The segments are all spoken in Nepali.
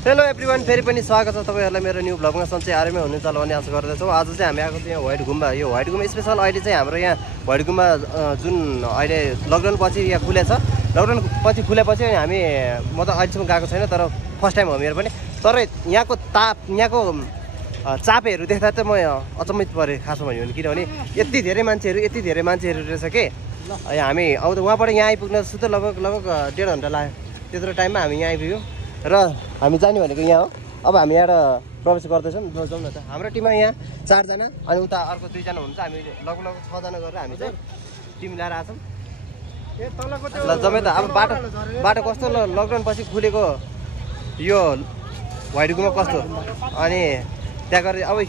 हेलो एभ्रिवान, फेरि पनि स्वागत छ तपाईँहरूलाई मेरो न्यू भ्लगमा। सन्चै आरामै हुनुहुन्छ होला भन्ने आशा गर्दछौँ। आज चाहिँ हामी आएको चाहिँ व्हाइट गुम्बा। यो व्हाइट गुम्बा स्पेसल अहिले चाहिँ हाम्रो यहाँ व्हाइट गुम्बा जुन अहिले लकडाउन पछि यहाँ खुलेछ। लकडाउन पछि खुलेपछि हामी म त अहिलेसम्म गएको छैन, तर फर्स्ट टाइम हो मेरो पनि। तर यहाँको चापेहरू देख्दा चाहिँ म अचम्मित परेँ खासमा भन्यो भने, किनभने यति धेरै मान्छेहरू रहेछ कि हामी आउँदा वहाँबाट यहाँ आइपुग्न सुध लगभग 1.5 घन्टा लाग्यो। त्यत्रो टाइममा हामी यहाँ आइपुग्यौँ र हामी जाने भनेको यहाँ हो। अब हामी यहाँबाट प्रवेश गर्दैछौँ। जाउँ न त। हाम्रो टिममा यहाँ 4 जना अनि उता अर्को 2 जना हुन्छ। हामी लगभग 6 जना गरेर हामी चाहिँ टिम ल्याएर आछौँ। ल जम्मै त अब बाटो कस्तो लकडाउन पछि खुलेको यो व्हाइट गुम्बा कस्तो, अनि त्यहाँ गएर अब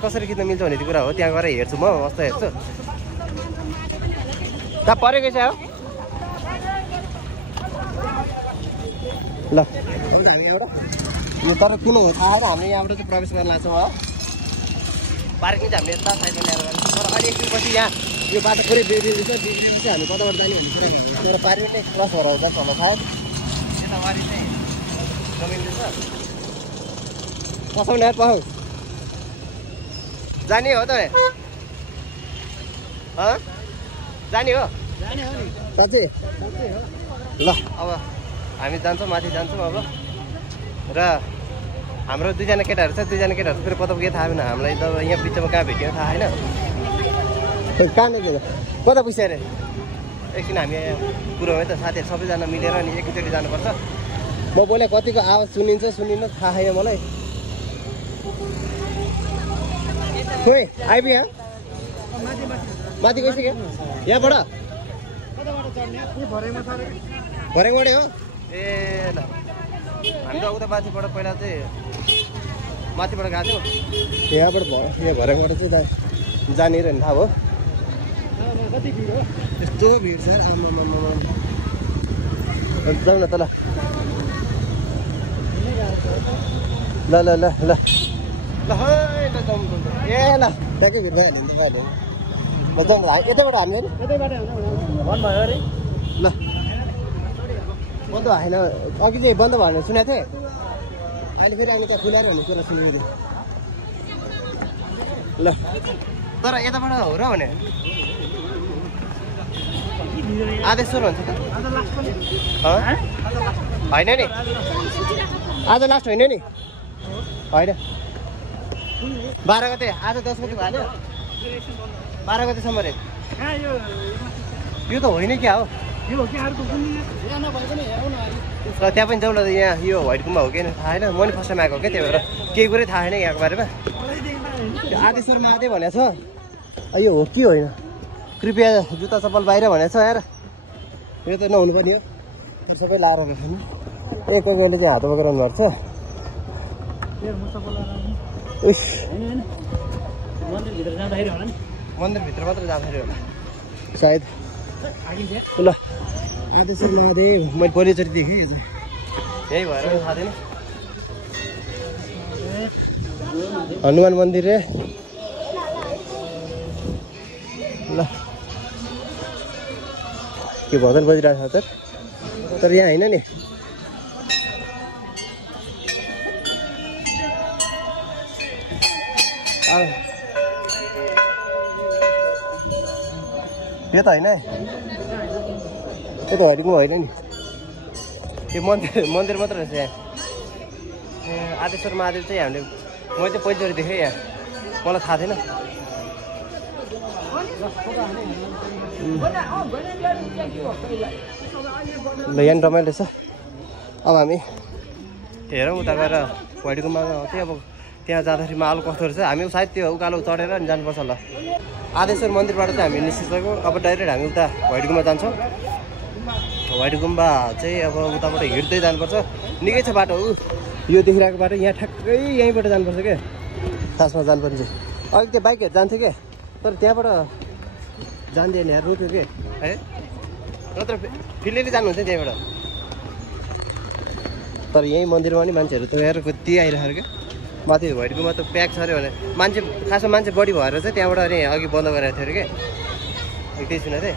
कसरी किन्न मिल्छ भन्ने कुरा हो। त्यहाँ गएर हेर्छु म, कस्तो हेर्छु। कहाँ परेको छ ल हामी एउटा यो तर किन हो थाहा छैन। हामीले यहाँबाट चाहिँ प्रवेश गर्न लाग्छौँ हो। पार्किङ चाहिँ हामीले यता साइडमा ल्याएर गर्छौँ। तर अहिले एकछिनपछि यहाँ यो बाटो पुरै बिग्रिन्छ। बिग्रिएपछि हामी कताबाट जाने भन्ने कुरा तर पारि चाहिँ क्रस भएर आउँछ होला सायद। यतावारी चाहिँ जमिन रहेछ। पसाउने पसाउ जाने हो तपाईँ? जाने हो साँच्चै? ल अब हामी जान्छौँ, माथि जान्छौँ अब। र हाम्रो 2 जना केटाहरू छ। 2 जना केटाहरू फेरि कता पुगे थाहा भएन हामीलाई। त यहाँ बिचमा कहाँ भेट्यो थाहा छैन। कहाँ निस्क्यो कता पुग्छ अरे? एकछिन हामी पुऱ्याउँ है त साथीहरू सबैजना मिलेर अनि एकैचोटि जानुपर्छ। म बोले कतिको आवाज सुनिन्छ थाहा छैन मलाई। खोइ आइपुग्यो माथि गइसक्यो यहाँबाट? भरेङबाटै हो? ए ल हामी त उता माथिबाट पहिला चाहिँ माथिबाट गएको थियौँ। यहाँबाट भयो यहाँ भरेङबाट चाहिँ जाने रहने थाहा भयो। यस्तो भिड छ आमा। जाउँ न त ल ल ल ल ल ए ल ट्याक्कै भिड भइहाल्यो नि त ल जाउँ न। यतैबाट हामीले बन्द भयो अरे? ल बन्द भएन अघि चाहिँ बन्द भयो भनेर सुनेको थिएँ। अहिले फेरि हामी त्यहाँ खुलाएर भन्ने कुरा सुनेको थिएँ। ल तर यताबाट हो र भने आदेश्वर भन्छ त होइन नि? आज लास्ट होइन नि? होइन 12 गते, आज 10 गते भएन? 12 गतेसम्म रे। यो त होइन क्या हो? त्यहाँ पनि जाउँ न त। यहाँ यो व्हाइट गुम्बा हो कि थाहा छैन। म नि फर्स्ट टाइम आएको क्या, त्यही भएर केही कुरै थाहा छैन यहाँको बारेमा। त्यो आदेश्वर महादेव भनेको छ। यो हो कि होइन? कृपया जुत्ता चप्पल बाहिर भनेको छ यार। यो त नहुनु पर्ने हो। त्यो सबै लाएर गएको छैन। एक कोहीले चाहिँ हात बोकेर गर्छ। मन्दिरभित्र मात्र जाँदाखेरि होला सायद। ल आदेश्वर महादेव मैले पहिलोचोटि देखेँ। यही भएर थाहा थिएन। हनुमान मन्दिर रे। ल के भजन बजिरहेको छ तर यहाँ होइन नि। यो त होइन है? यो त व्हाइट गुम्बा होइन नि? यो मन्दिर मात्र रहेछ यहाँ। ए आदेश्वर महादेव चाहिँ हामीले मैले चाहिँ पहिलोचोटि देखेँ यहाँ, मलाई थाहा थिएन। ल यहाँ रमाइलो रहेछ। अब हामी हेरौँ उता गएर व्हाइट गुम्बामा चाहिँ अब त्यहाँ जाँदाखेरि माहौल कस्तो रहेछ। हामी सायद त्यो उकालो चढेर नि जानुपर्छ होला। आदेश्वर मन्दिरबाट चाहिँ हामी निस्किसक्यौँ। अब डाइरेक्ट हामी उता व्हाइट गुम्बा जान्छौँ। व्हाइट गुम्बा चाहिँ अब उताबाट हिँड्दै जानुपर्छ। निकै छ बाटो। यो देखिरहेको बाटो यहाँ ठ्याक्कै यहीँबाट जानुपर्छ क्या खासमा जानुपर्ने चाहिँ। अघि त्यो बाइकहरू जान्थ्यो क्या, तर त्यहाँबाट जान्दैन यहाँ रोक्यो के है, नत्र फिल्डले जानुहुन्छ त्यहाँबाट। तर यहीँ मन्दिरमा नि मान्छेहरू त हेर कति आइरहेको क्या। माथि व्हाइट गुम्बा त प्याक छ अरे भने मान्छे खासमा मान्छे बढी भएर चाहिँ त्यहाँबाट अनि अघि बन्द गरेको थियो अरे क्या। एकैछिन सुनेको थिएँ।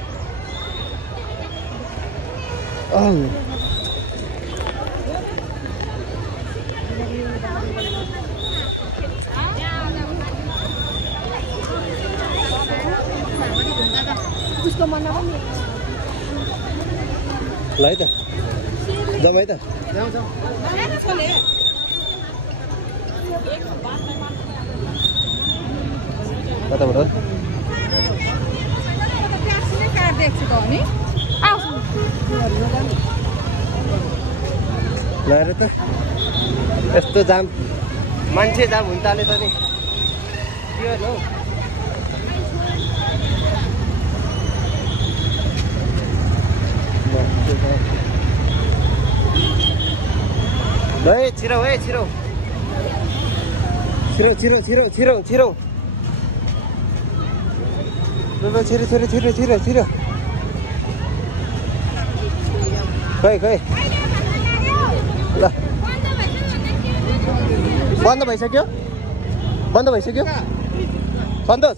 ल है त जाउँ है त कताबाट ल त यस्तो जाम मान्छे जाम हुन्छ त नि के हो है छिरौ है छिरौ छिरौ छिरौ छिरौ छिरौ छिरौ ल छिरो छिरो छिरो छिरो छिरो खै खै ल बन्द भइसक्यो बन्द भइसक्यो सन्तोष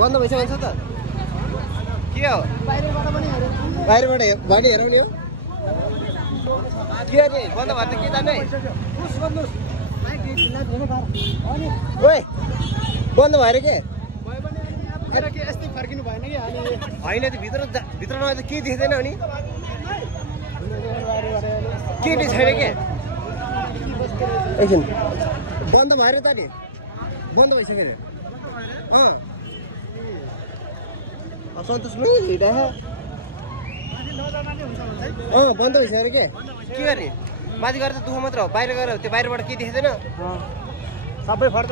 बन्द भइसक्यो भन्छ त के हो बाहिरबाट भएन हेराउने हो के अरे बन्द भयो त के जाने ओइ बन्द भएर के फर्किनु भएन कि होइन त्यो भित्र नआए त केही देख्दैन अनि के नि छैन के एकछिन बन्द भएर त नि बन्द भइसक्यो नि सन्तोष हिँडा बन्द भइसक्यो के गर्ने माथि गएर त दुःख मात्र हो बाहिर गएर त्यो बाहिरबाट के देख्दैन सबै फर्क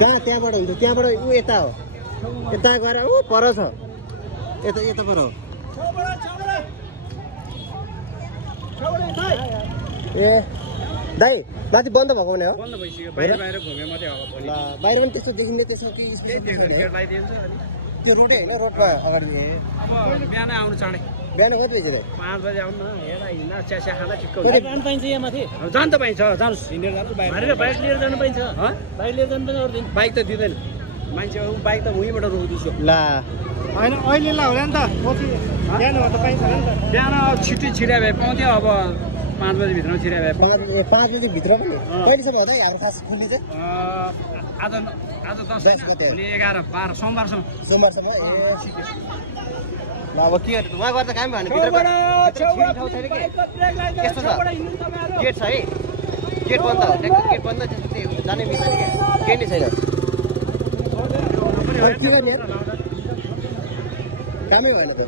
कहाँ त्यहाँबाट हुन्छ त्यहाँबाट ऊ यता हो यता गएर ऊ पर छ यता यता पर हो ए दाइ माथि बन्द भएको भने हो बन्द भइसक्यो बाहिर बाहिर घुमे मात्रै हो ल बाहिर पनि त्यस्तो देखिने त्यसो कि त्यो रोडै होइन रोडमा अगाडि बिहान आउनु चाँडै बिहान कति बजी 5 बजे आउनु न हेर हिँड्न चिया खाना ठिक्क हुन्छ जान पाइन्छ यहाँ माथि जान त पाइन्छ जानुहोस् हिँडेर जानुहोस् बाहिर बाइक लिएर जानु पाइन्छ बाइक लिएर जानु पनि अरू दिन बाइक त दिँदैन मान्छे बाइक त उहीँबाट रोकिदिन्छु ला होइन अहिले ल होला नि त बिहान त पाइन्छ नि त बिहान छिटै भए पाउँथ्यो अब 5 बजी भित्रमा छिटै भए 5 बजी भित्र पनि कहिलेसम्म हो त हाम्रो खास खुल्ने चाहिँ आज 10 भोलि 11 12 सोमबारसम्म ए ल अब के गर्नु उहाँ गर्दा काम भएन भित्रबाट यस्तो छ गेट छ है गेट बन्द हो गेट बन्द त्यस्तो जानै मिल्दैन क्या केही नै छैन कामै भएन त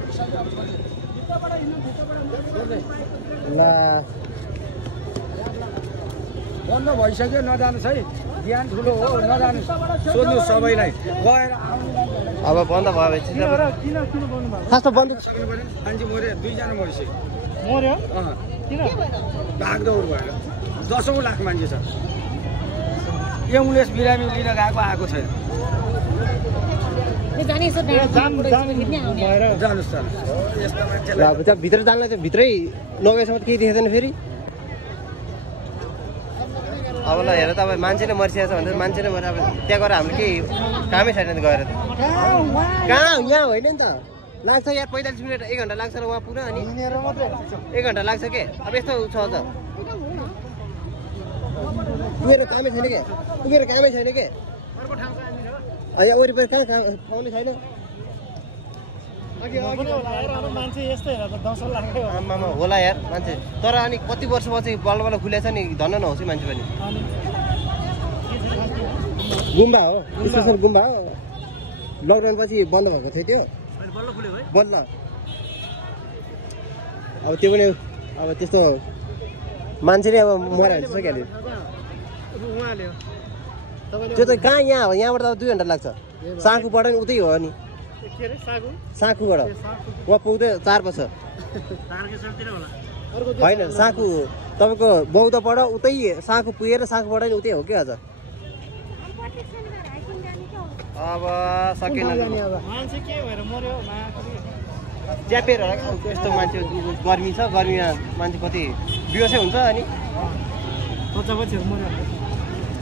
ल बन्द भइसक्यो नजानुहोस् है ज्ञान ठुलो हो नजानुहोस् सोध्नु सबैलाई गएर अब बन्द भएपछि खास त बन्द सक्नु पर्यो मान्छे मऱ्यो 2 जना मरिसक्यो मर्यो किन भागदौड भएर 10औं लाख मान्छे छ एम्बुलेन्स बिरामी लिन गएको आएको छैन जानुहोस् यस्तो मान्छेलाई अब त्यहाँ भित्र जान्लाई चाहिँ भित्रै लगेसम्म केही देख्दैन फेरि अब ल हेर त अब मान्छे नै मर्सिएको छ भने मान्छे नै मरेर अब त्यहाँ गएर हामीले केही कामै छैन नि गएर कहाँ यहाँ होइन नि त लाग्छ यहाँ 45 मिनट 1 घन्टा लाग्छ र उहाँ पुरा अनि 1 घन्टा लाग्छ के अब यस्तो छ त पुगेर कामै छैन के पुगेर कामै छैन के यहाँ वरिपरि कहाँ पाउने छैन आमामा होला यार मान्छे तर अनि कति वर्षपछि बल्ल बल्ल खुलेछ नि धन्न नहोस् है मान्छे पनि गुम्बा हो स्टेसन गुम्बा हो लकडाउन पछि बन्द भएको थियो त्यो बल्ल अब त्यो पनि अब त्यस्तो मान्छे नै अब मर्यो भने सकिहाल्यो त्यो त कहाँ यहाँ हो यहाँबाट त 2 घन्टा लाग्छ साँकुबाट नि उतै हो नि साँकुबाट वहाँ पुग्दै 4 बज्छ होइन साँकु तपाईँको बौद्धबाट उतै साँकु पुगेर साँकुबाट नि उतै हो क्या अझ अब सकेन च्यापेर यस्तो मान्छे गर्मी छ गर्मीमा मान्छे कति बिहोसै हुन्छ अनि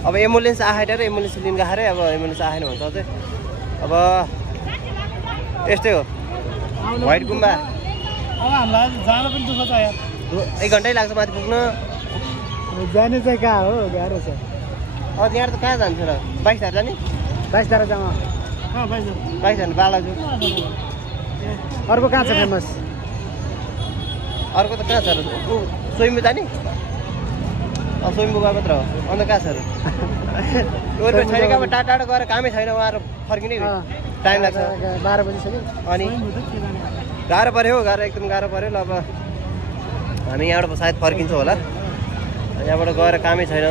अब एम्बुलेन्स आएर एम्बुलेन्स लिन गएर अब एम्बुलेन्स आएन भन्छ अझै अब यस्तै हो व्हाइट गुम्बा अब हामीलाई जान पनि दुःख छ यार 1 घन्टै लाग्छ माथि पुग्न। जाने चाहिँ कहाँ हो गाह्रो छ यहाँ त कहाँ जान्छ र 22 धारा जाने 22 धारा जाउँ 22 धारा बालाजु अर्को कहाँ छ फेमस अर्को त कहाँ छ र स्वयम्भू जाने स्वयम्भू गए मात्र हो अन्त कहाँ छ र वरिपरि छैन कहाँ टाढा टाढा गएर कामै छैन उहाँहरू फर्किने टाइम लाग्छ 12 बजी सक्यो अनि गाह्रो पऱ्यो गाह्रो एकदम गाह्रो पऱ्यो ल अब हामी यहाँबाट सायद फर्किन्छौँ होला यहाँबाट गएर कामै छैन